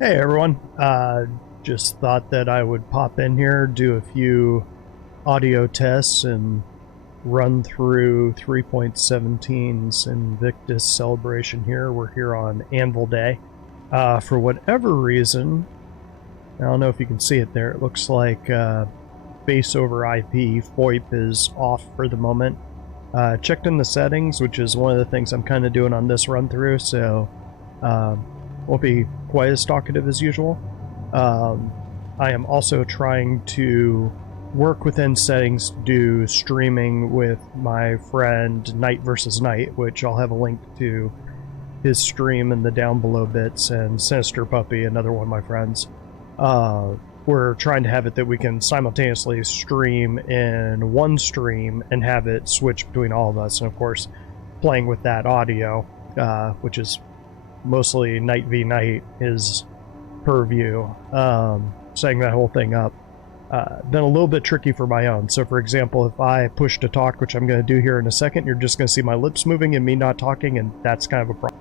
Hey everyone, just thought that I would pop in here, do a few audio tests, and run through 3.17's Invictus celebration here. We're here on Anvil Day. For whatever reason, I don't know if you can see it there, it looks like base over IP, FOIP is off for the moment. Checked in the settings, which is one of the things I'm kind of doing on this run through, so won't be quite as talkative as usual. I am also trying to work within settings to do streaming with my friend NightVsKnight, which I'll have a link to his stream in the down below bits, and Sinister Puppy, another one of my friends. We're trying to have it that we can simultaneously stream in one stream and have it switch between all of us, and of course playing with that audio, which is mostly NightVsKnight, his purview, setting that whole thing up. Been a little bit tricky for my own. So for example, if I push to talk, which I'm going to do here in a second, you're just going to see my lips moving and me not talking, and that's kind of a problem.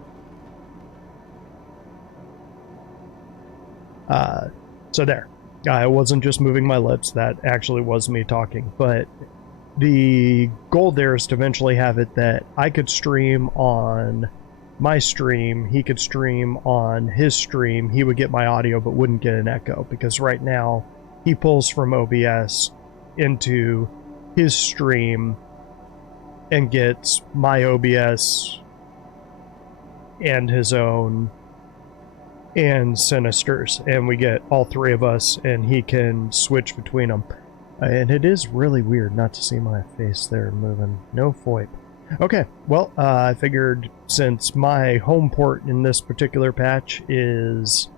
So there. I wasn't just moving my lips, that actually was me talking. But the goal there is to eventually have it that I could stream on my stream, he could stream on his stream, he would get my audio but wouldn't get an echo, because right now he pulls from OBS into his stream and gets my OBS and his own and Sinister's, and we get all three of us, and he can switch between them. And it is really weird not to see my face there moving. No FOIP. Okay, well, I figured since my home port in this particular patch is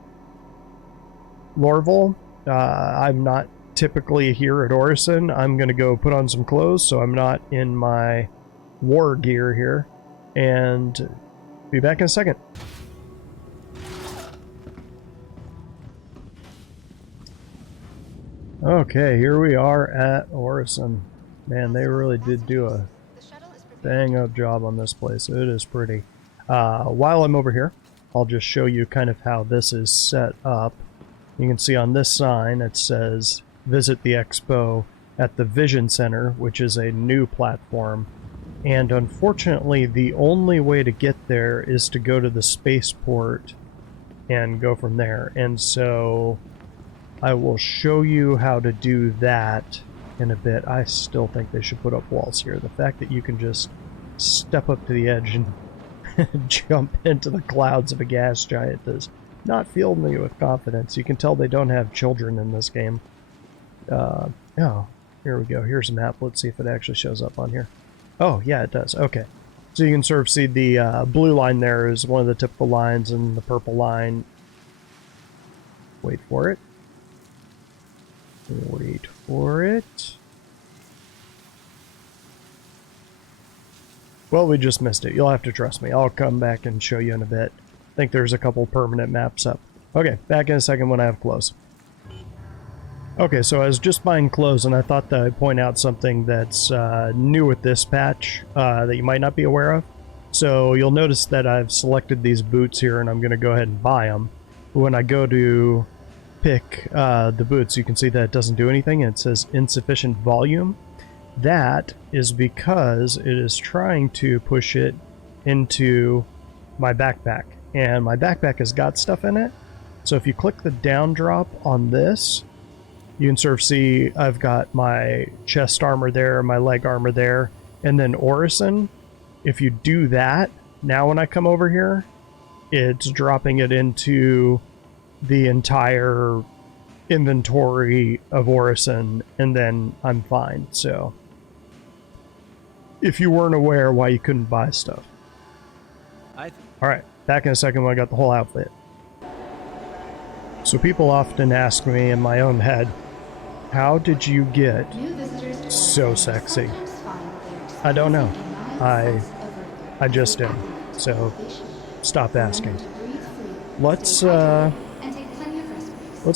Lorville, I'm not typically here at Orison. I'm going to go put on some clothes so I'm not in my war gear here, and be back in a second. Okay, here we are at Orison. Man, they really did do a bang up job on this place. It is pretty. While I'm over here, I'll just show you kind of how this is set up. You can see on this sign it says visit the expo at the Vision Center, which is a new platform, and unfortunately the only way to get there is to go to the spaceport and go from there. And so I will show you how to do that in a bit. I still think they should put up walls here. The fact that you can just step up to the edge and jump into the clouds of a gas giant does not fill me with confidence. You can tell they don't have children in this game. Oh, here we go. Here's a map. Let's see if it actually shows up on here. Oh, yeah, it does. Okay. So you can sort of see the blue line there is one of the typical lines, and the purple line... Wait for it. Wait for it. Well, we just missed it. You'll have to trust me. I'll come back and show you in a bit. I think there's a couple permanent maps up. Okay, back in a second when I have clothes. Okay, so I was just buying clothes, and I thought that I'd point out something that's new with this patch that you might not be aware of. So you'll notice that I've selected these boots here, and I'm going to go ahead and buy them. But when I go to pick the boots, you can see that it doesn't do anything, and it says insufficient volume. That is because it is trying to push it into my backpack, and my backpack has got stuff in it. So if you click the down drop on this, you can sort of see I've got my chest armor there, my leg armor there, and then Orison. If you do that, now when I come over here, it's dropping it into the entire inventory of Orison, and then I'm fine. So if you weren't aware why you couldn't buy stuff. Alright, back in a second when I got the whole outfit. So people often ask me in my own head, how did you get so sexy? I don't know. I just am. So stop asking. Let's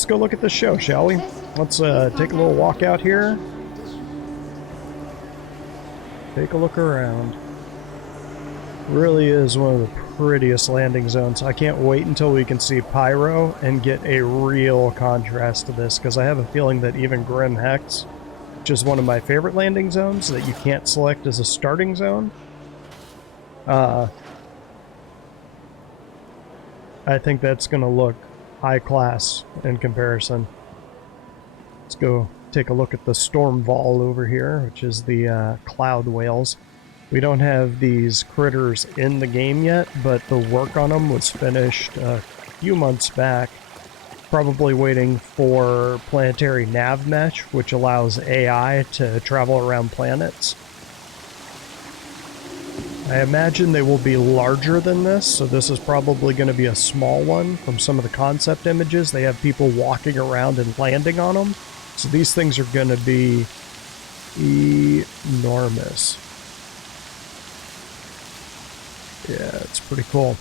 go look at the show, shall we? Let's take a little walk out here. Take a look around. Really is one of the prettiest landing zones. I can't wait until we can see Pyro and get a real contrast to this, because I have a feeling that even Grim Hex, which is one of my favorite landing zones that you can't select as a starting zone, I think that's going to look high class in comparison. Let's go take a look at the Storm Vol over here, which is the cloud whales. We don't have these critters in the game yet, but the work on them was finished a few months back. Probably waiting for planetary nav mesh, which allows AI to travel around planets. I imagine they will be larger than this, so this is probably going to be a small one. From some of the concept images, they have people walking around and landing on them. So these things are going to be enormous. Yeah, it's pretty cool.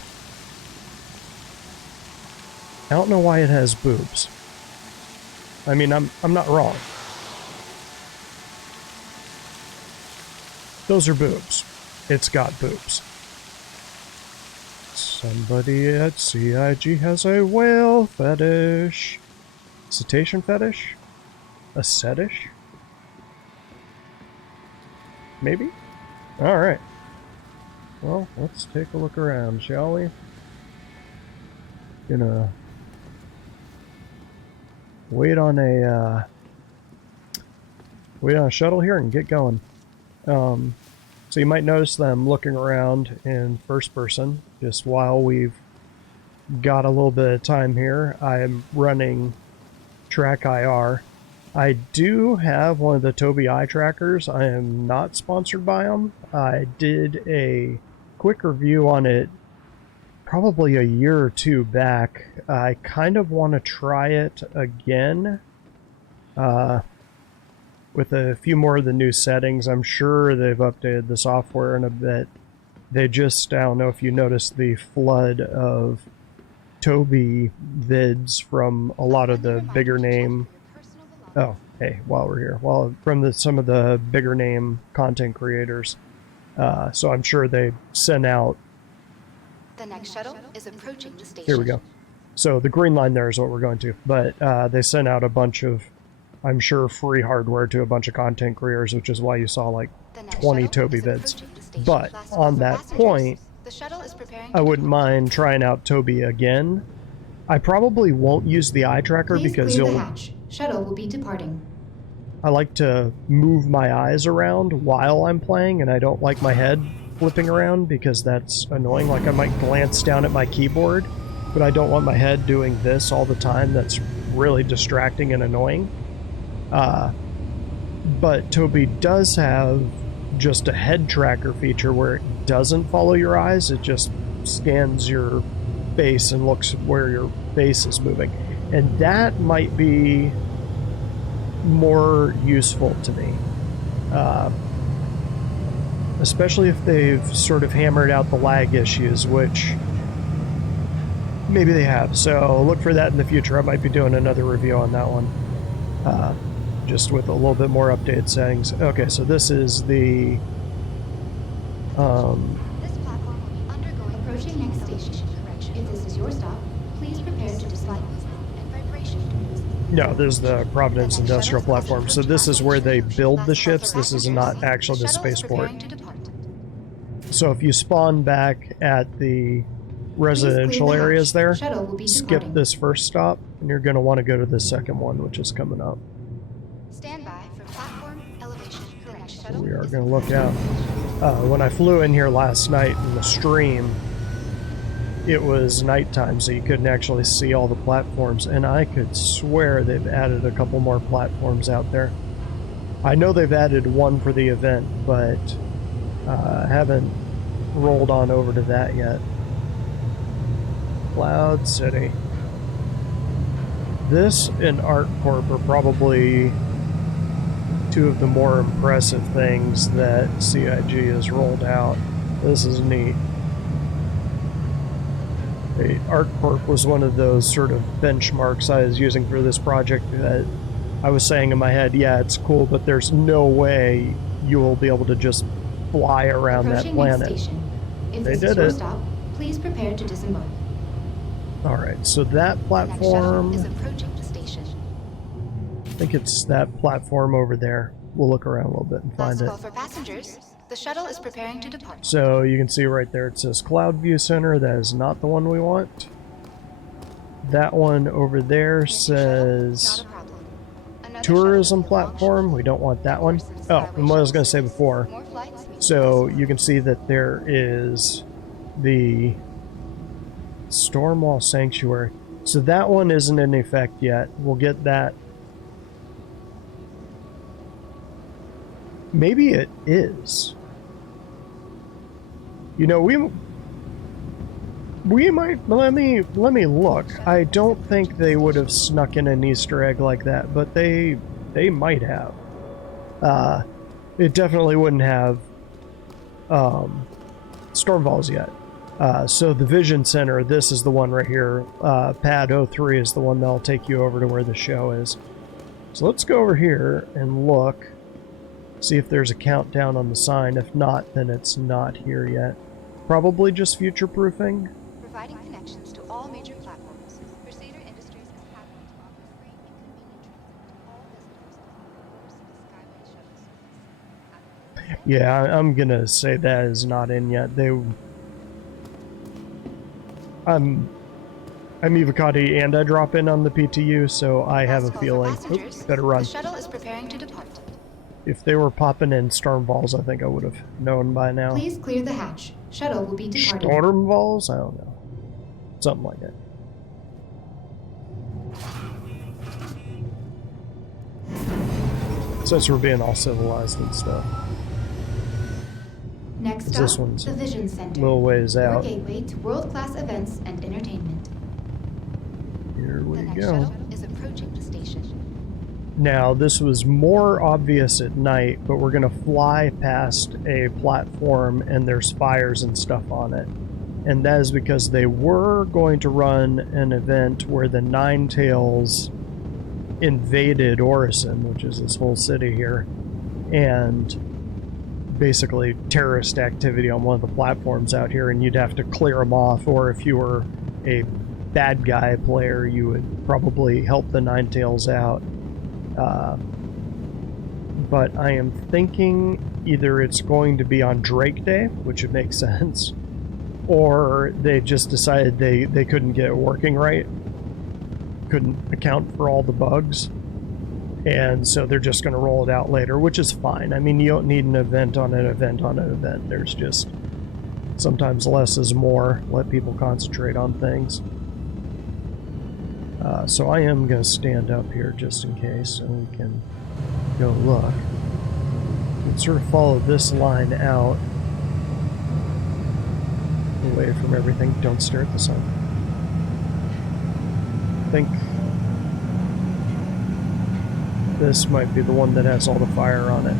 I don't know why it has boobs. I mean, I'm not wrong. Those are boobs. It's got boobs. Somebody at CIG has a whale fetish. Cetacean fetish? A fetish? Maybe? Alright. Well, let's take a look around, shall we? Gonna wait on a shuttle here and get going. So you might notice that I'm looking around in first person just while we've got a little bit of time here. I'm running Track IR. I do have one of the Tobii eye trackers. I am not sponsored by them. I did a quick review on it probably a year or two back. I kind of want to try it again with a few more of the new settings. I'm sure they've updated the software in a bit. They just, I don't know if you noticed the flood of Tobii vids from a lot of the bigger name. Oh, hey, while we're here, from some of the bigger name content creators. So I'm sure they sent out. The next shuttle is approaching the station. Here we go. So the green line there is what we're going to. But they sent out a bunch of, I'm sure, free hardware to a bunch of content creators, which is why you saw like 20 Tobii vids. But on that point, I wouldn't mind trying out Tobii again. I probably won't use the eye tracker because Shuttle will be departing. I like to move my eyes around while I'm playing, and I don't like my head flipping around because that's annoying. Like, I might glance down at my keyboard, but I don't want my head doing this all the time. That's really distracting and annoying. But Tobii does have just a head tracker feature where it doesn't follow your eyes. It just scans your face and looks where your face is moving. And that might be more useful to me. Especially if they've sort of hammered out the lag issues, which maybe they have. So look for that in the future. I might be doing another review on that one. Just with a little bit more updated settings. Okay, so this is the... This platform will be undergoing approaching next station. Correction. If this is your stop, please prepare to dislike and vibration. No, this is the Providence industrial platform. So this is where they build the ships. This is not actually the spaceport. So if you spawn back at the residential areas there, skip this first stop, and you're going to want to go to the second one, which is coming up. Stand by for platform elevation. So we are going to look out. When I flew in here last night in the stream, it was nighttime, so you couldn't actually see all the platforms, and I could swear they've added a couple more platforms out there. I know they've added one for the event, but I haven't rolled on over to that yet. Cloud City. This and ArtCorp are probably two of the more impressive things that CIG has rolled out. This is neat. ArtCorp was one of those sort of benchmarks I was using for this project that I was saying in my head, yeah, it's cool, but there's no way you will be able to just fly around that planet. They did it. Please prepare to disembark. Alright, so that The platform... next shuttle is approaching the station. I think it's that platform over there. We'll look around a little bit and find Last it. call for passengers. The shuttle is preparing to depart. So you can see right there it says Cloud View Center. That is not the one we want. That one over there says tourism platform. We don't want that one. Oh, and what I was going to say before. So you can see that there is the Stormwall Sanctuary. So that one isn't in effect yet. We'll get that. Maybe it is. You know, we might, let me look. I don't think they would have snuck in an Easter egg like that, but they might have. It definitely wouldn't have Stormballs yet. So the Vision Center, this is the one right here. Pad 03 is the one that'll take you over to where the show is. So let's go over here and look. See if there's a countdown on the sign. If not, then it's not here yet. Probably just future-proofing. Providing connections to all major platforms. Crusader Industries is happy to offer free and convenient transit to all visitors of the Skyway shuttle service. Yeah, I'm gonna say that is not in yet. I'm Evocati and I drop in on the PTU, so I have a feeling. Oops, better run. The shuttle is preparing to depart. If they were popping in Stormballs, I think I would have known by now. Please clear the hatch. Shuttle will be departing. Stormballs? I don't know. Something like that. Since we're being all civilized and stuff. Next This stop, one's the Vision Center. A little ways Your out. gateway to world-class events and entertainment. Here we The next go. shuttle is approaching the station. Now, this was more obvious at night, but we're going to fly past a platform and there's fires and stuff on it. And that is because they were going to run an event where the Ninetales invaded Orison, which is this whole city here, and basically terrorist activity on one of the platforms out here, and you'd have to clear them off, or if you were a bad guy player, you would probably help the Ninetales out. But I am thinking either it's going to be on Drake Day, which would make sense, or they just decided they couldn't get it working right, couldn't account for all the bugs, and so they're just going to roll it out later, which is fine. I mean, you don't need an event on an event on an event. There's just sometimes less is more. Let people concentrate on things. So I am going to stand up here just in case, so we can go look. We can sort of follow this line out, away from everything. Don't stare at the sun. I think this might be the one that has all the fire on it.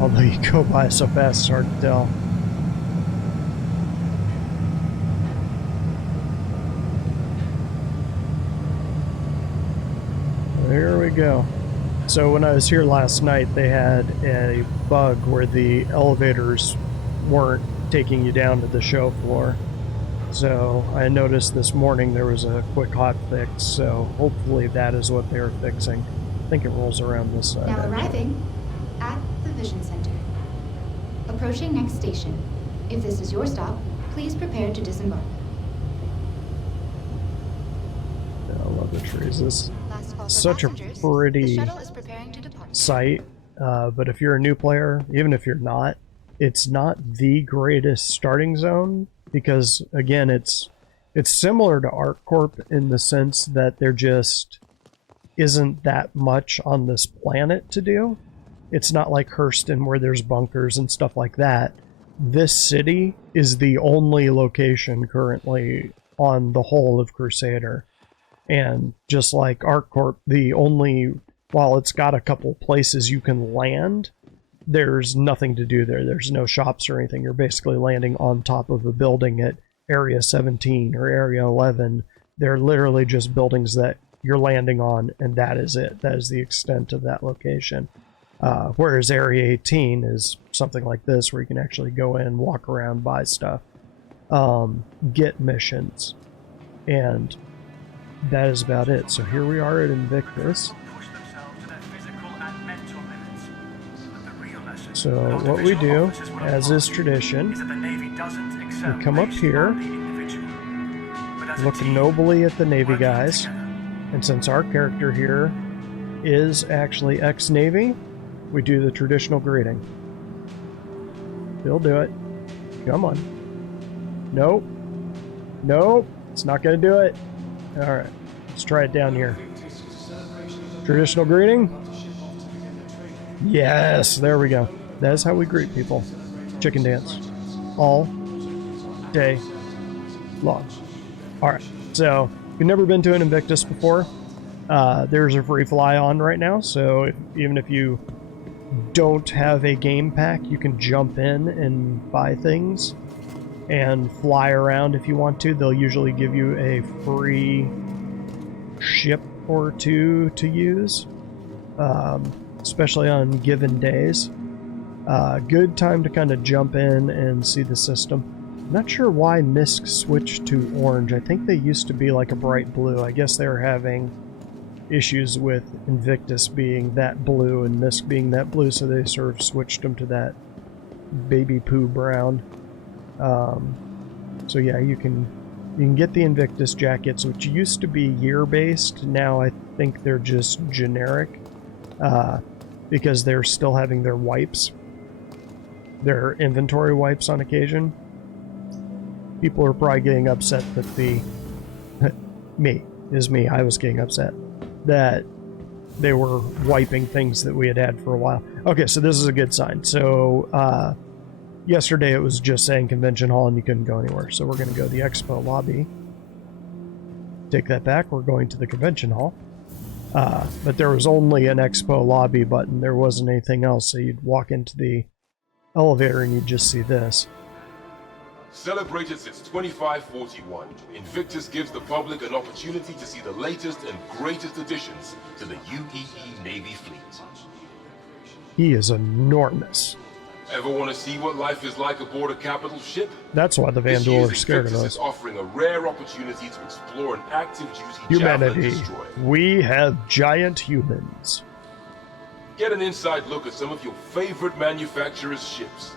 Although you go by so fast, it's hard to tell. There we go. So when I was here last night, they had a bug where the elevators weren't taking you down to the show floor. So I noticed this morning there was a quick hot fix, so hopefully that is what they were fixing. I think it rolls around this side. Now arriving at the Vision Center. Approaching next station. If this is your stop, please prepare to disembark. I love the trees. This Last call for such a passengers. pretty The shuttle is preparing to depart. site, but if you're a new player, even if you're not, it's not the greatest starting zone, because again, it's similar to ArcCorp in the sense that there just isn't that much on this planet to do. It's not like Hurston where there's bunkers and stuff like that. This city is the only location currently on the whole of Crusader. And just like ArcCorp, while it's got a couple places you can land, there's nothing to do there. There's no shops or anything. You're basically landing on top of a building at Area 17 or Area 11. They're literally just buildings that you're landing on, and that is it. That is the extent of that location. Whereas Area 18 is something like this, where you can actually go in, walk around, buy stuff, get missions, and that is about it. So here we are at Invictus. So what we do, as is tradition, we come up here, look nobly at the Navy guys, and since our character here is actually ex-Navy, we do the traditional greeting. He'll do it. Come on. Nope. Nope. It's not going to do it. Alright. Let's try it down here. Traditional greeting. Yes. There we go. That's how we greet people. Chicken dance. All day long. Alright. So, if you've never been to an Invictus before, there's a free fly on right now. So, even if you don't have a game pack, you can jump in and buy things and fly around if you want to. They'll usually give you a free ship or two to use, especially on given days. Good time to kind of jump in and see the system. I'm not sure why MISC switched to orange. I think they used to be like a bright blue. I guess they were having issues with Invictus being that blue and MISC being that blue, so they sort of switched them to that baby poo brown. So yeah, you can get the Invictus jackets, which used to be year-based. Now I think they're just generic, because they're still having their wipes, their inventory wipes on occasion. People are probably getting upset that the me, I was getting upset that they were wiping things that we had had for a while. Okay, so this is a good sign. So yesterday it was just saying convention hall and you couldn't go anywhere. So we're going to go to the expo lobby. Take that back. We're going to the convention hall. But there was only an expo lobby button. There wasn't anything else. So you'd walk into the elevator and you'd just see this. Celebrated since 2541, Invictus gives the public an opportunity to see the latest and greatest additions to the UEE Navy fleet. He is enormous. Ever want to see what life is like aboard a capital ship? That's why the Van Duel are scared of Invictus us. is offering a rare opportunity to explore an active-duty Humanity. Javelin destroyer. We have giant humans. Get an inside look at some of your favorite manufacturers' ships.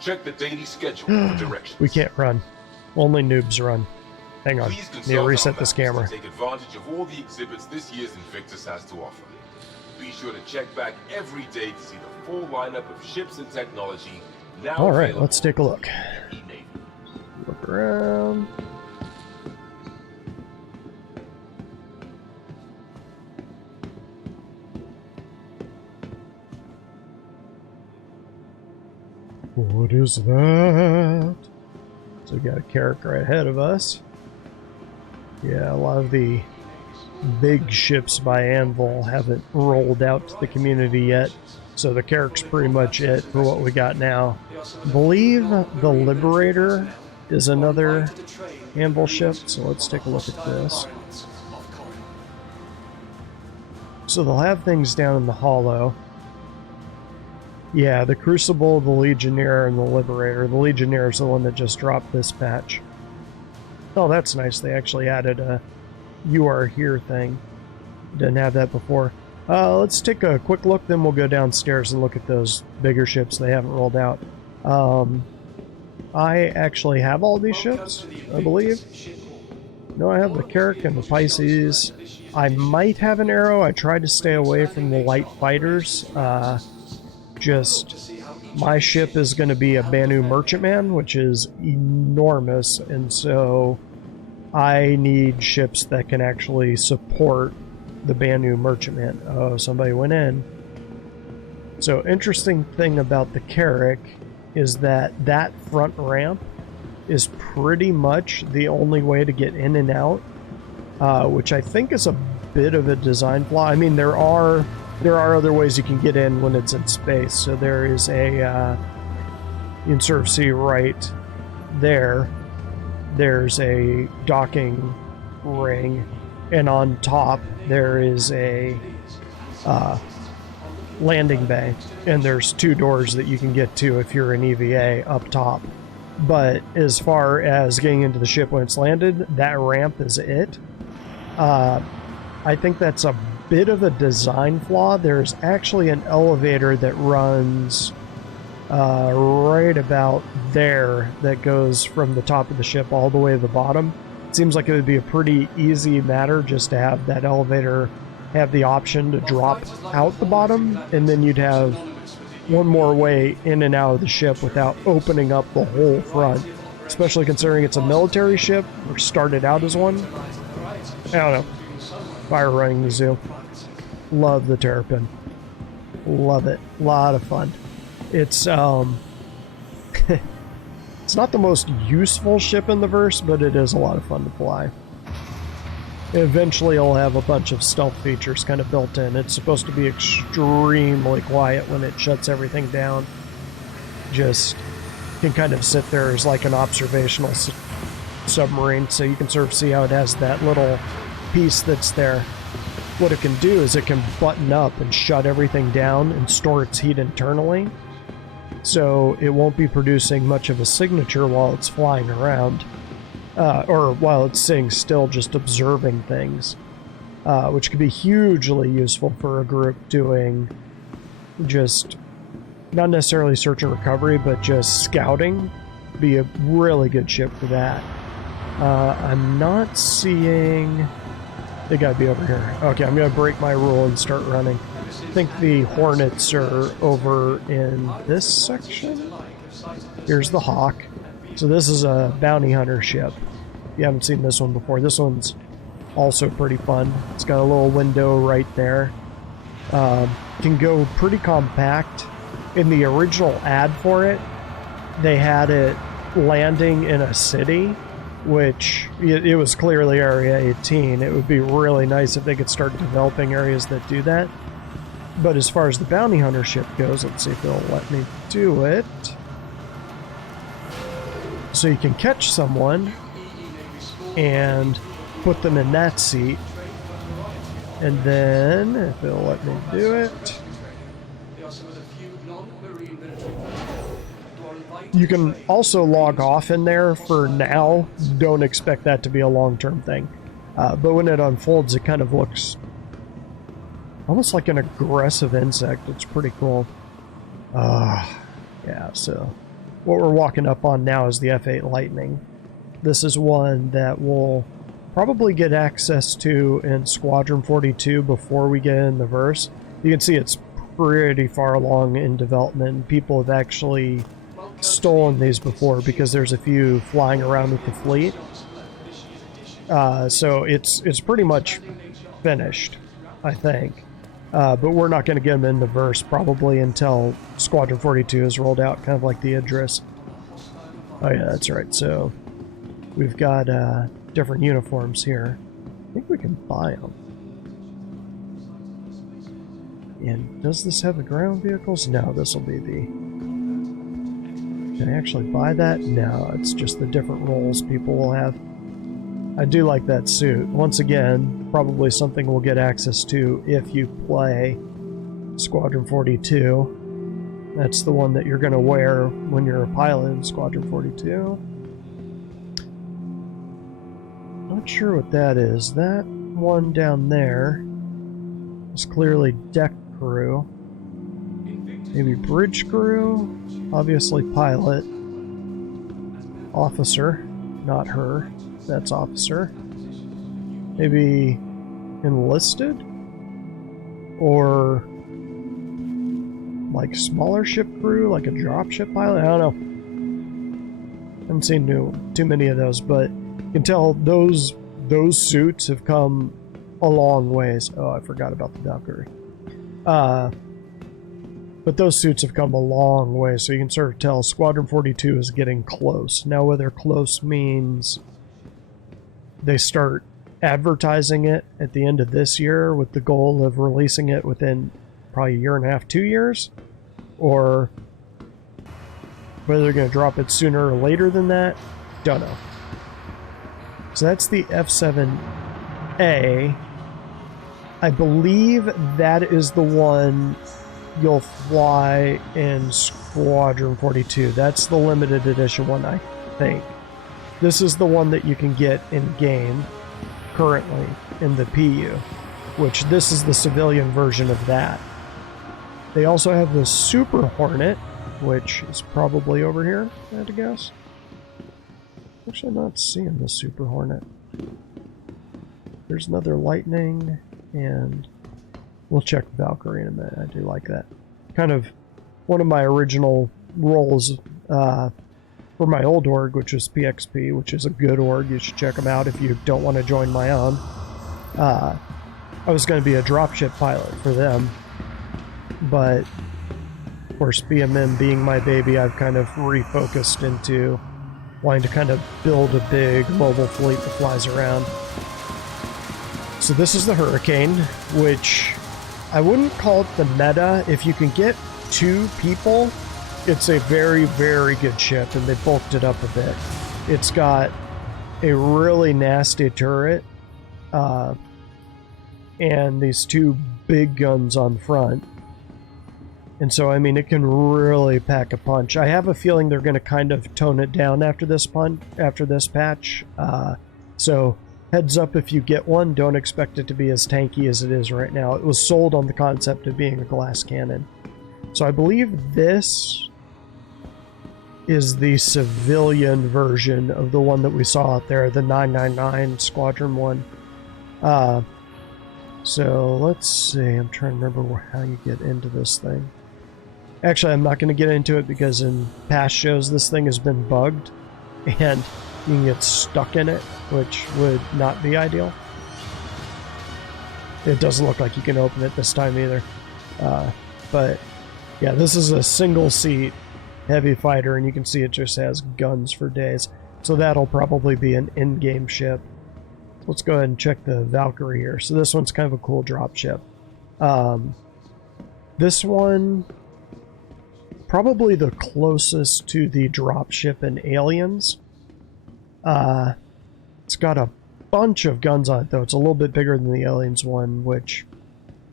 Check the daily schedule for directions. We can't run. Only noobs run. Hang on. Please Need to reset this camera. to take advantage of all the exhibits this year's Invictus has to offer. Be sure to check back every day to see the full lineup of ships and technology now All right, available let's take a look. in the Navy. Look around. What is that? So we got a character ahead of us. Yeah, a lot of the big ships by Anvil haven't rolled out to the community yet, so the Carrack's pretty much it for what we got now. I believe the Liberator is another Anvil ship, so let's take a look at this. So they'll have things down in the hollow. Yeah, the Crucible, the Legionnaire, and the Liberator. The Legionnaire is the one that just dropped this patch. Oh, that's nice. They actually added a "You Are Here" thing. Didn't have that before. Let's take a quick look, then we'll go downstairs and look at those bigger ships they haven't rolled out. I actually have all these ships, I believe. No, I have the Carrack and the Pisces. I might have an Arrow. I tried to stay away from the light fighters. Just my ship is going to be a Banu Merchantman, which is enormous, and so I need ships that can actually support the Banu Merchantman. Oh, somebody went in. So, interesting thing about the Carrack is that that front ramp is pretty much the only way to get in and out, which I think is a bit of a design flaw. I mean, there are other ways you can get in when it's in space. So there is a, you can sort of see right there, there's a docking ring, and on top there is a landing bay, and there's 2 doors that you can get to if you're an EVA up top. But as far as getting into the ship when it's landed, that ramp is it. I think that's a bit of a design flaw. There's actually an elevator that runs right about there that goes from the top of the ship all the way to the bottom. It seems like it would be a pretty easy matter just to have that elevator have the option to drop out the bottom, and then you'd have one more way in and out of the ship without opening up the whole front, especially considering it's a military ship or started out as one. I don't know. Fire running the zoo. Love the Terrapin. Love it. A lot of fun. It's it's not the most useful ship in the verse, but it is a lot of fun to fly. Eventually it'll have a bunch of stealth features kind of built in. It's supposed to be extremely quiet when it shuts everything down. Just can kind of sit there as like an observational submarine, so you can sort of see how it has that little piece that's there. What it can do is it can button up and shut everything down and store its heat internally, so it won't be producing much of a signature while it's flying around, or while it's sitting still just observing things, which could be hugely useful for a group doing just not necessarily search and recovery, but just scouting. Be a really good ship for that. I'm not seeing... They gotta be over here. Okay, I'm gonna break my rule and start running. I think the Hornets are over in this section. Here's the Hawk. So this is a bounty hunter ship. If you haven't seen this one before, this one's also pretty fun. It's got a little window right there. Can go pretty compact. In the original ad for it, they had it landing in a city, which it was clearly Area 18. It would be really nice if they could start developing areas that do that. But as far as the bounty hunter ship goes, let's see if they'll let me do it. So you can catch someone and put them in that seat. And then, if it'll let me do it, you can also log off in there for now. Don't expect that to be a long-term thing. But when it unfolds, it kind of looks almost like an aggressive insect. It's pretty cool. Yeah, so what we're walking up on now is the F8 Lightning. This is one that we'll probably get access to in Squadron 42 before we get in the verse. You can see it's pretty far along in development. People have actually stolen these before because there's a few flying around with the fleet. So it's pretty much finished, I think. But we're not going to get them in the verse probably until Squadron 42 is rolled out, kind of like the Idris. Oh yeah, that's right. So we've got different uniforms here. I think we can buy them. And does this have the ground vehicles? No, this will be the... Can I actually buy that? No, it's just the different roles people will have. I do like that suit. Once again, probably something we'll get access to if you play Squadron 42. That's the one that you're going to wear when you're a pilot in Squadron 42. Not sure what that is. That one down there is clearly deck crew. Maybe bridge crew? Obviously pilot. Officer. Not her. That's officer. Maybe enlisted? Or like smaller ship crew, like a dropship pilot? I don't know. Haven't seen too many of those, but you can tell those suits have come a long ways. Oh, I forgot about the Valkyrie. But those suits have come a long way, so you can sort of tell Squadron 42 is getting close. Now, whether close means they start advertising it at the end of this year with the goal of releasing it within probably a year and a half, 2 years, or whether they're going to drop it sooner or later than that, don't know. So that's the F7A. I believe that is the one you'll fly in Squadron 42. That's the limited edition one, I think. This is the one that you can get in-game currently in the PU, which this is the civilian version of that. They also have the Super Hornet, which is probably over here, I had to guess. Actually, not seeing the Super Hornet. There's another Lightning, and we'll check Valkyrie in a minute. I do like that. Kind of one of my original roles for my old org, which was PXP, which is a good org. You should check them out if you don't want to join my own. I was going to be a dropship pilot for them, but of course, BMM being my baby, I've kind of refocused into wanting to kind of build a big mobile fleet that flies around. So this is the Hurricane, which I wouldn't call it the meta. If you can get 2 people, it's a very, very good ship, and they bulked it up a bit. It's got a really nasty turret, and these 2 big guns on front. And so, I mean, it can really pack a punch. I have a feeling they're going to kind of tone it down after this patch. So, heads up if you get one, don't expect it to be as tanky as it is right now. It was sold on the concept of being a glass cannon. So I believe this is the civilian version of the one that we saw out there, the 999 Squadron 1. So let's see, I'm trying to remember how you get into this thing. Actually, I'm not going to get into it because in past shows this thing has been bugged and you can get stuck in it, which would not be ideal. It doesn't look like you can open it this time either. But yeah, this is a single seat heavy fighter, and you can see it just has guns for days. So that'll probably be an in-game ship. Let's go ahead and check the Valkyrie here. So this one's kind of a cool drop ship. This one, probably the closest to the drop ship in Aliens. It's got a bunch of guns on it, though. It's a little bit bigger than the Aliens one, which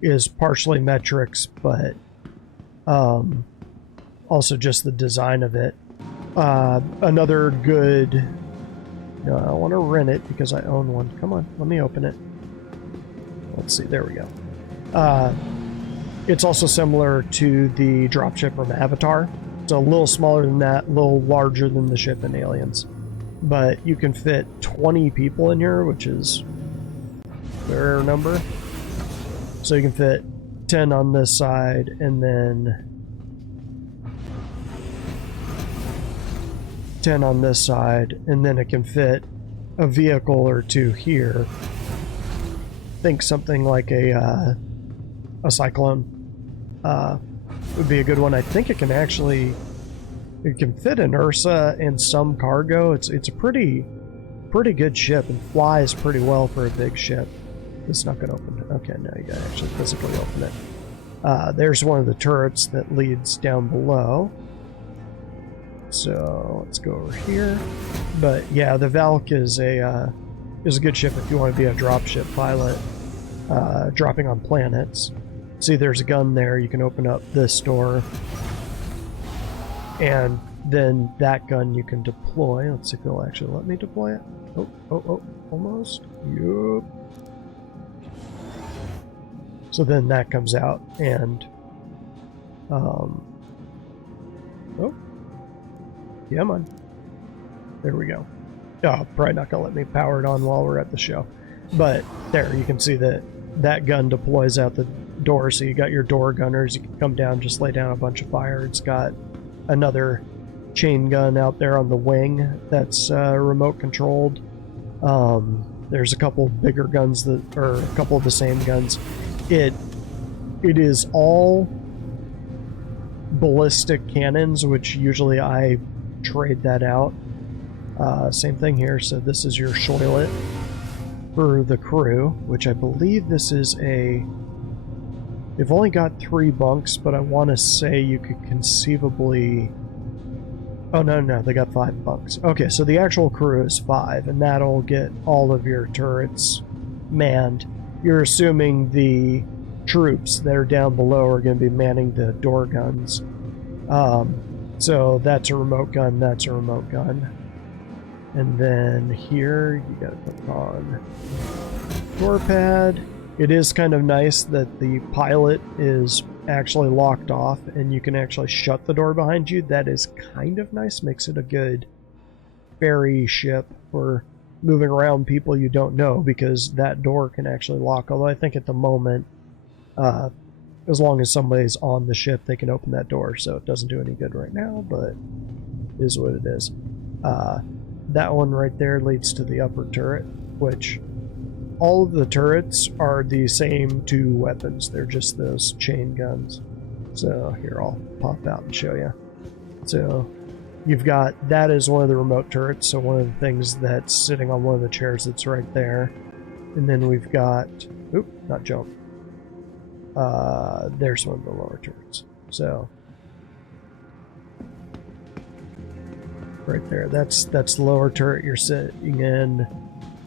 is partially metrics, but also just the design of it. Another good... No, I want to rent it because I own one. Come on, let me open it. Let's see, there we go. It's also similar to the dropship from Avatar. It's a little smaller than that, a little larger than the ship in Aliens. But you can fit 20 people in here, which is a rare number. So you can fit 10 on this side, and then 10 on this side, and then it can fit a vehicle or 2 here. Think something like a Cyclone would be a good one. I think it can actually, it can fit an Ursa and some cargo. It's a pretty good ship and flies pretty well for a big ship. It's not going to open it. Okay, now you got to actually physically open it. There's one of the turrets that leads down below. So let's go over here. But yeah, the Valk is a good ship if you want to be a dropship pilot, dropping on planets. See, there's a gun there. You can open up this door, and then that gun you can deploy. Let's see if it'll actually let me deploy it. Oh, almost. Yup. So then that comes out, and oh, yeah, man. There we go. Oh, probably not gonna let me power it on while we're at the show, but there you can see that that gun deploys out the door. So you got your door gunners. You can come down, just lay down a bunch of fire. It's got another chain gun out there on the wing that's remote controlled. There's a couple bigger guns that, or a couple of the same guns. It is all ballistic cannons, which usually I trade that out. Same thing here. So this is your Shoilet for the crew, which I believe this is a... They've only got 3 bunks, but I want to say you could conceivably... Oh, no, they got 5 bunks. Okay, so the actual crew is 5, and that'll get all of your turrets manned. You're assuming the troops that are down below are going to be manning the door guns. So that's a remote gun, that's a remote gun. And then here, you gotta put on door pad. It is kind of nice that the pilot is actually locked off and you can actually shut the door behind you. That is kind of nice, makes it a good ferry ship for moving around people you don't know, because that door can actually lock. Although I think at the moment, as long as somebody's on the ship, they can open that door, so it doesn't do any good right now, but it is what it is. That one right there leads to the upper turret, which all of the turrets are the same two weapons. They're just those chain guns. So here, I'll pop out and show you. So you've got, that is one of the remote turrets, so one of the things that's sitting on one of the chairs that's right there. And then we've got, oop, not jump. There's one of the lower turrets. So right there, that's the lower turret you're sitting in.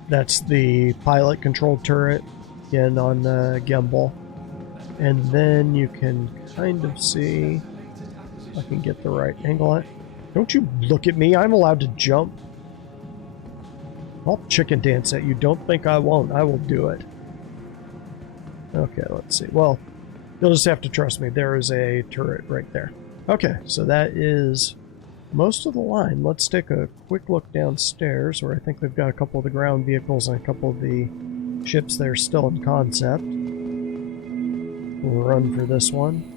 That's the pilot controlled turret, again on gimbal. And then you can kind of see, if I can get the right angle on it. Don't you look at me, I'm allowed to jump. I'll chicken dance at you, don't think I won't, I will do it. Okay, let's see. Well, you'll just have to trust me. There is a turret right there. Okay, so that is most of the line. Let's take a quick look downstairs, where I think they've got a couple of the ground vehicles and a couple of the ships that are still in concept. We'll run for this one.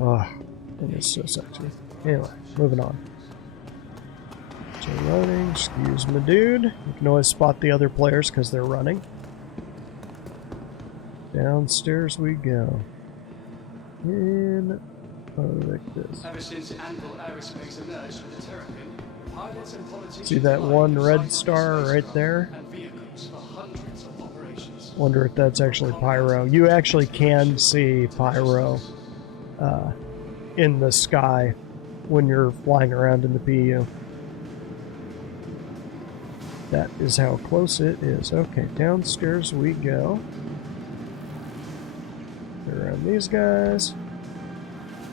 Oh, it is so sexy. Anyway, moving on. So running, excuse me, dude. You can always spot the other players because they're running. Downstairs we go. In like this. Ever since Anvil Aerospace emerged with the Terrapin, pilots and politicians See that one red star right there? and vehicles for hundreds of operations. Wonder if that's actually pyro. You actually can see pyro in the sky when you're flying around in the PU. That is how close it is. Okay, downstairs we go. Around these guys.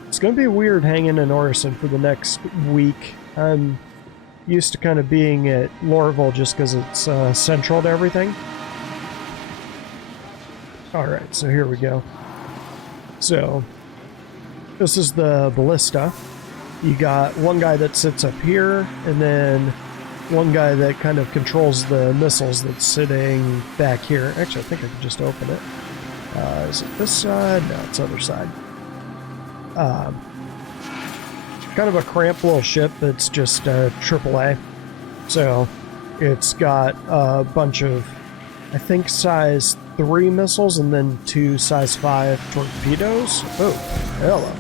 It's going to be weird hanging in Orison for the next week. I'm used to kind of being at Lorville just because it's central to everything. Alright, so here we go. So, this is the ballista. You got one guy that sits up here, and then one guy that kind of controls the missiles that's sitting back here. Actually, I think I can just open it. Is it this side? No, it's the other side. Kind of a cramped little ship that's just AAA. So it's got a bunch of, I think, size 3 missiles and then 2 size 5 torpedoes. Oh, hello.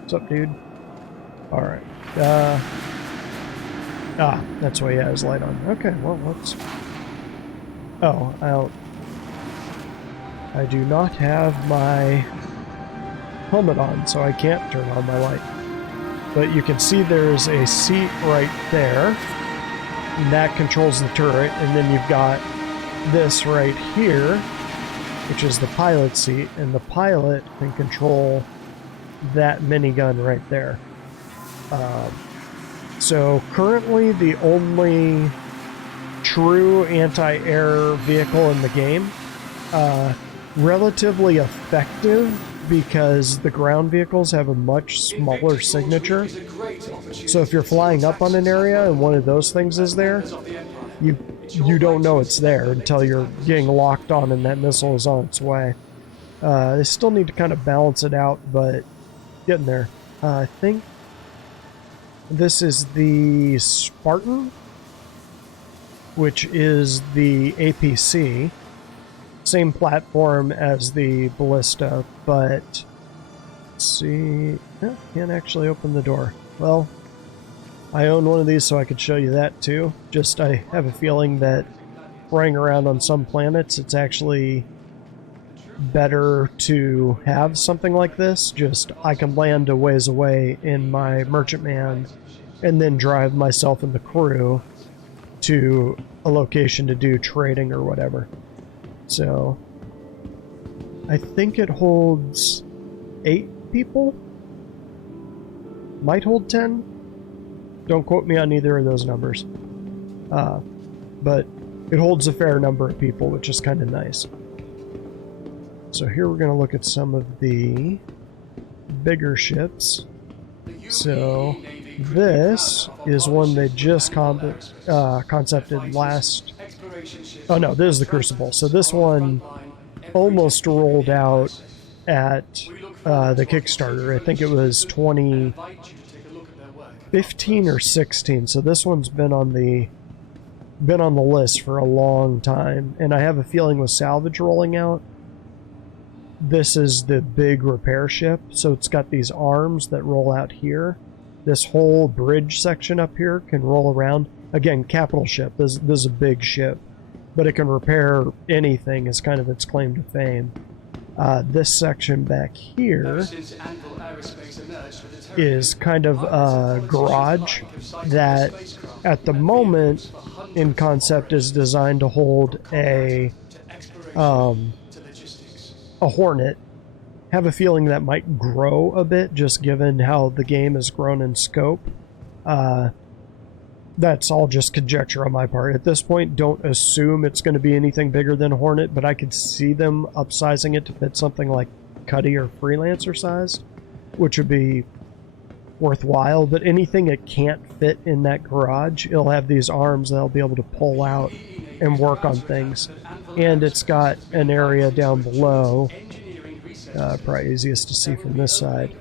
What's up, dude? Alright. That's why he had his light on. Okay, well, let's... Oh, I do not have my helmet on, so I can't turn on my light. But you can see there's a seat right there, and that controls the turret, and then you've got this right here, which is the pilot seat, and the pilot can control that minigun right there. So currently the only true anti-air vehicle in the game, relatively effective because the ground vehicles have a much smaller signature. So if you're flying up on an area and one of those things is there, you don't know it's there until you're getting locked on and that missile is on its way. They still need to kind of balance it out, but getting there. I think this is the Spartan, which is the APC. Same platform as the ballista, but let's see. Can't actually open the door. Well, I own one of these, so I could show you that too. Just I have a feeling that flying around on some planets, it's actually better to have something like this. Just I can land a ways away in my merchantman and then drive myself and the crew to a location to do trading or whatever. So I think it holds 8 people. Might hold 10. Don't quote me on either of those numbers. But it holds a fair number of people, which is kind of nice. So here we're going to look at some of the bigger ships. So this is one they just concepted last... Oh no, this is the Crucible. So this one almost rolled out at the Kickstarter. I think it was 2015 or 16. So this one's been on the list for a long time, and I have a feeling with salvage rolling out, this is the big repair ship. So it's got these arms that roll out here. This whole bridge section up here can roll around. Again, capital ship. This is a big ship, but it can repair anything is kind of its claim to fame. This section back here is kind of a garage that at the moment in concept is designed to hold a Hornet. Have a feeling that might grow a bit just given how the game has grown in scope. That's all just conjecture on my part. At this point, don't assume it's going to be anything bigger than a Hornet, but I could see them upsizing it to fit something like Cuddy or Freelancer sized, which would be worthwhile. But anything it can't fit in that garage, it'll have these arms that I'll be able to pull out and work on things. And it's got an area down below, probably easiest to see from this side.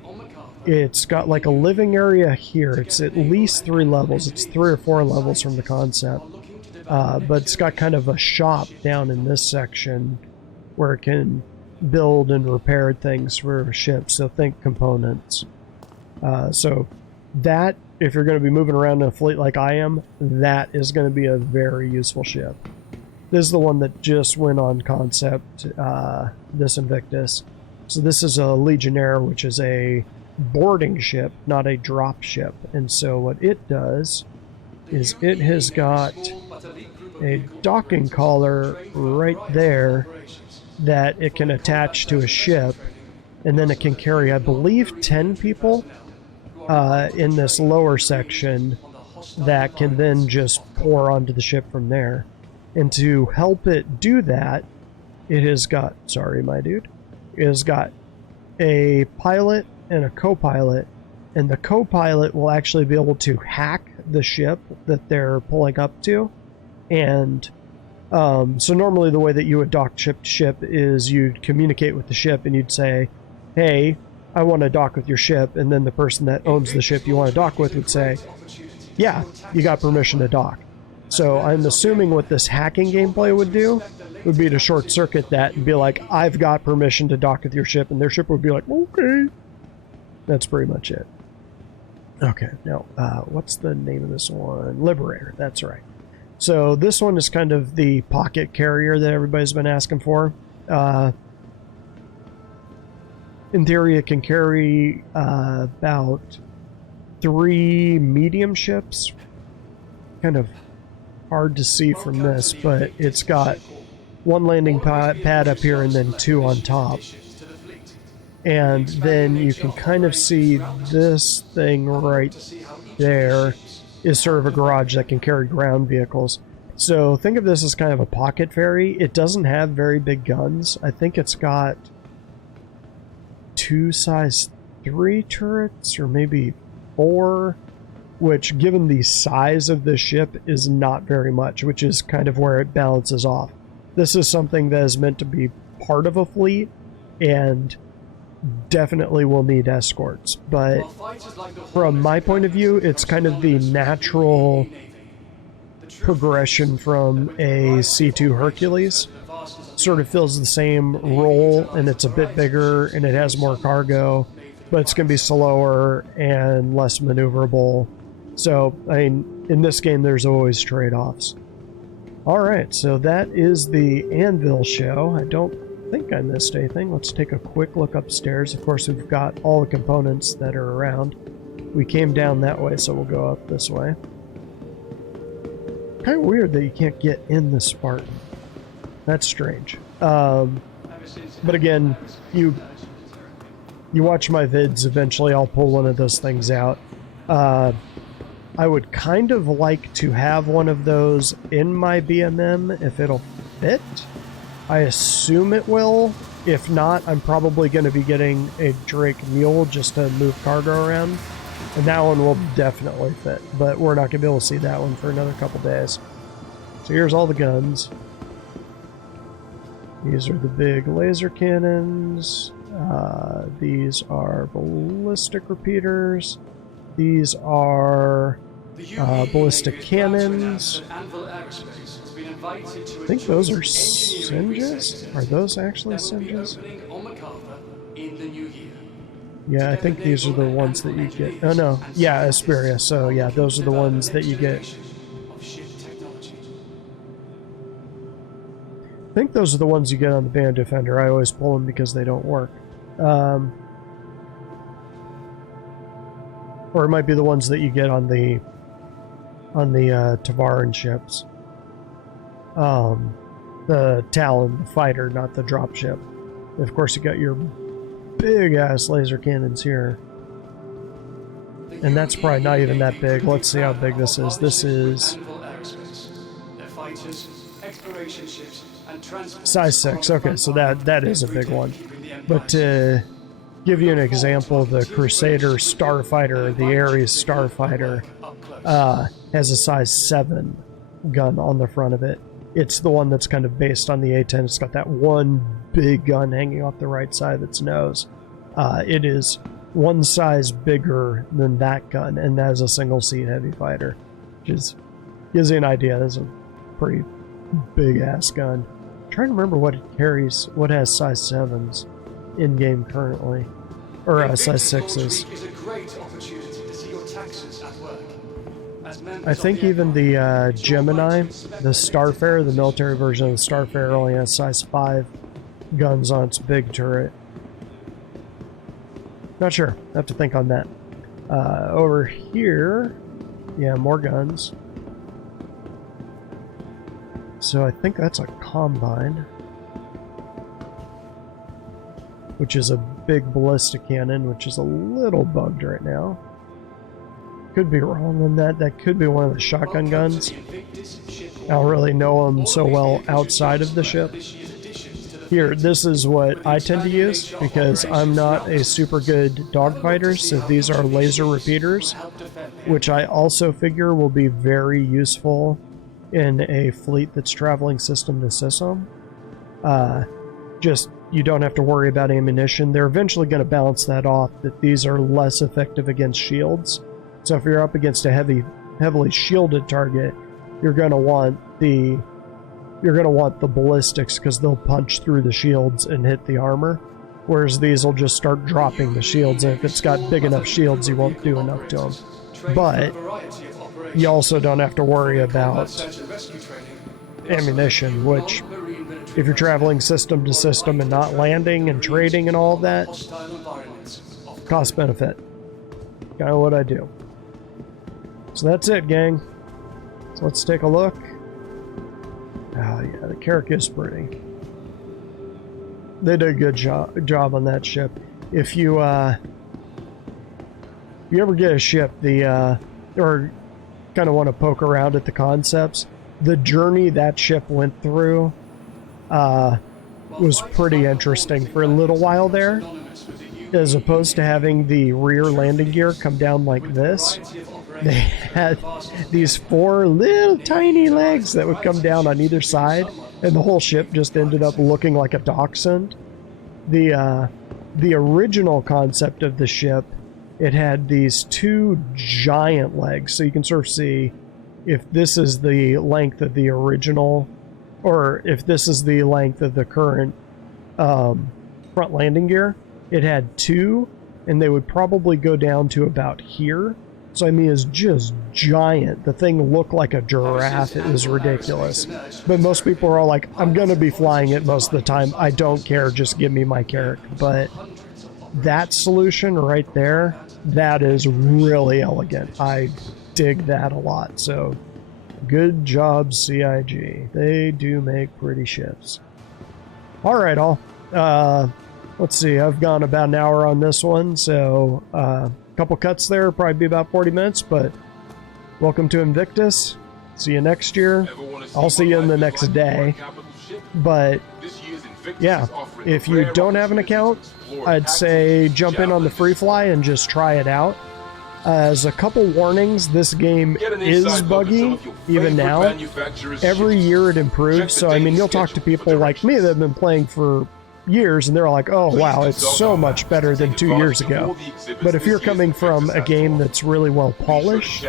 It's got like a living area here. It's at least 3 levels. It's 3 or 4 levels from the concept. But it's got kind of a shop down in this section where it can build and repair things for ships. So think components. So that, if you're going to be moving around in a fleet like I am, that is going to be a very useful ship. This is the one that just went on concept, this Invictus. So this is a Legionnaire, which is a boarding ship, not a drop ship. And so what it does is it has got a docking collar right there that it can attach to a ship, and then it can carry, I believe, 10 people in this lower section that can then just pour onto the ship from there. And to help it do that, it has got, sorry my dude, it has got a pilot and a co-pilot, and the co-pilot will actually be able to hack the ship that they're pulling up to. And so normally the way that you would dock ship to ship is you'd communicate with the ship and you'd say, hey, I want to dock with your ship, and then the person that owns the ship you want to dock with would say, yeah, you got permission to dock. So I'm assuming what this hacking gameplay would do would be to short circuit that and be like, I've got permission to dock with your ship, and their ship would be like, okay. That's pretty much it. Okay, now, what's the name of this one? Liberator, that's right. So this one is kind of the pocket carrier that everybody's been asking for. In theory, it can carry about 3 medium ships. Kind of hard to see from this, but it's got 1 landing pad up here and then 2 on top. And then you can kind of see this thing right there is sort of a garage that can carry ground vehicles. So think of this as kind of a pocket ferry. It doesn't have very big guns. I think it's got 2 size 3 turrets, or maybe 4, which given the size of the ship is not very much, which is kind of where it balances off. This is something that is meant to be part of a fleet and definitely will need escorts, but from my point of view, it's kind of the natural progression from a C2 Hercules. Sort of fills the same role, and it's a bit bigger and it has more cargo, but it's going to be slower and less maneuverable. So, I mean, in this game there's always trade-offs. Alright, so that is the Anvil show. I don't think I missed anything. Let's take a quick look upstairs. Of course, we've got all the components that are around. We came down that way, so we'll go up this way. Kind of weird that you can't get in the Spartan. That's strange. But again, you watch my vids, eventually I'll pull one of those things out. I would kind of like to have one of those in my BMM if it'll fit. I assume it will. If not, I'm probably going to be getting a Drake Mule just to move cargo around. And that one will definitely fit, but we're not going to be able to see that one for another couple days. So here's all the guns. These are the big laser cannons. These are ballistic repeaters. These are ballistic cannons. Anvil Aerospace has been invited to I think those are Singes? Are those actually Singes? in the new year. Yeah, I think these are the ones that you get. Oh no, yeah, Asperia. So yeah, those are the ones that you get. I think those are the ones you get on the Band Defender. I always pull them because they don't work. Or it might be the ones that you get on the Tavaran ships. The Talon, the fighter, not the dropship. Of course, you got your big-ass laser cannons here. And that's probably not even that big. Let's see how big this is. This is size 6. Okay, so that is a big one. But to give you an example, the Crusader Starfighter, the Ares Starfighter, has a size 7 gun on the front of it. It's the one that's kind of based on the A-10. It's got that one big gun hanging off the right side of its nose. It is one size bigger than that gun, and that is a single-seat heavy fighter, which gives you an idea. That's a pretty big-ass gun. I'm trying to remember what it carries, what has size 7s in-game currently, or size 6s. I think even the Gemini, the Starfarer, the military version of the Starfarer, only has size 5 guns on its big turret. Not sure. I have to think on that. Over here, yeah, more guns. So I think that's a Combine, which is a big ballistic cannon, which is a little bugged right now. Could be wrong on that. That could be one of the shotgun guns. I don't really know them so well outside of the ship. Here, this is what I tend to use because I'm not a super good dogfighter, so these are laser repeaters, which I also figure will be very useful in a fleet that's traveling system to system. Just, you don't have to worry about ammunition. They're eventually going to balance that off, that these are less effective against shields. So if you're up against a heavily shielded target, you're going to want the ballistics because they'll punch through the shields and hit the armor. Whereas these will just start dropping the shields, and if it's got big enough shields, you won't do enough to them. But you also don't have to worry about ammunition, which, if you're traveling system to system and not landing and trading and all of that, cost benefit. Kind of what I do. So that's it, gang. So let's take a look. Oh yeah, the Carrack is pretty. They did a good job on that ship. If you ever get a ship, or kind of want to poke around at the concepts, the journey that ship went through was pretty interesting for a little while there. As opposed to having the rear landing gear come down like this, they had these 4 little tiny legs that would come down on either side, and the whole ship just ended up looking like a dachshund. The original concept of the ship, it had these 2 giant legs, so you can sort of see if this is the length of the original, or if this is the length of the current front landing gear. It had 2, and they would probably go down to about here. So I mean, it's just giant. The thing looked like a giraffe. It was ridiculous. But most people are all like, I'm going to be flying it most of the time. I don't care. Just give me my Carrack. But that solution right there, that is really elegant. I dig that a lot. So Good job, CIG. They do make pretty ships. Alright, all. Let's see, I've gone about an hour on this one, so a couple cuts there, probably be about 40 minutes, but welcome to Invictus. See you next year. I'll see you in the next day. But yeah, if you don't have an account, I'd say jump in on the free fly and just try it out. As a couple warnings, this game is buggy, even now. Every year it improves, so I mean, you'll talk to people like me that have been playing for years, and they're like, oh wow, it's so much better than 2 years ago. But if you're coming from a game that's really well polished,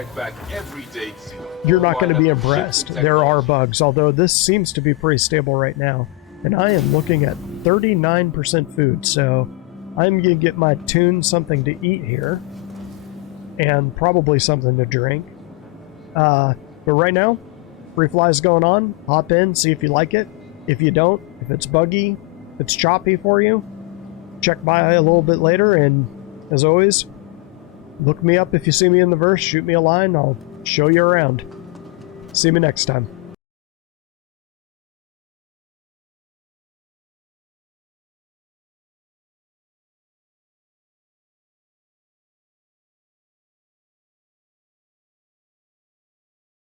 you're not going to be impressed. There are bugs, although this seems to be pretty stable right now. And I am looking at 39% food, so I'm going to get my tune something to eat here. And probably something to drink. But right now, free fly's going on. Hop in, see if you like it. If you don't, if it's buggy, if it's choppy for you, check by a little bit later. And as always, look me up if you see me in the verse. Shoot me a line. I'll show you around. See me next time.